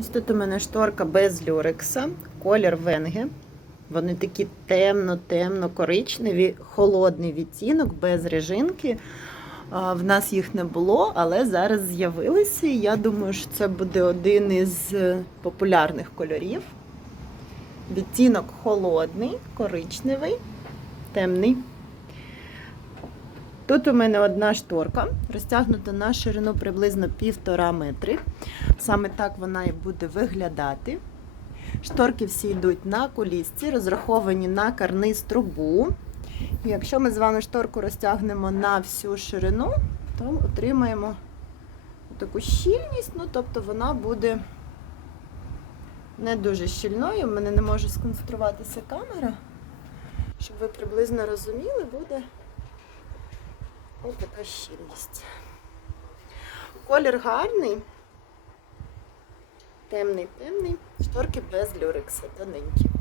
Ось тут у мене шторка без люрекса, колір венге. Вони такі темно-темно-коричневі, холодний відтінок, без режинки. В нас їх не було, але зараз з'явилися. Я думаю, що це буде один із е, популярних кольорів. Відтінок холодний, коричневий, темний. Тут у мене одна шторка, розтягнута на ширину приблизно півтора метри. Саме так вона і буде виглядати. Шторки всі йдуть на колісці, розраховані на карниз трубу. Якщо ми з вами шторку розтягнемо на всю ширину, то отримаємо таку щільність, ну тобто вона буде не дуже щільною. У мене не може сконцентруватися камера. Щоб ви приблизно розуміли, буде ось така щільність. Колір гарний. Темний, темний. Шторки без люрекса, тоненькі.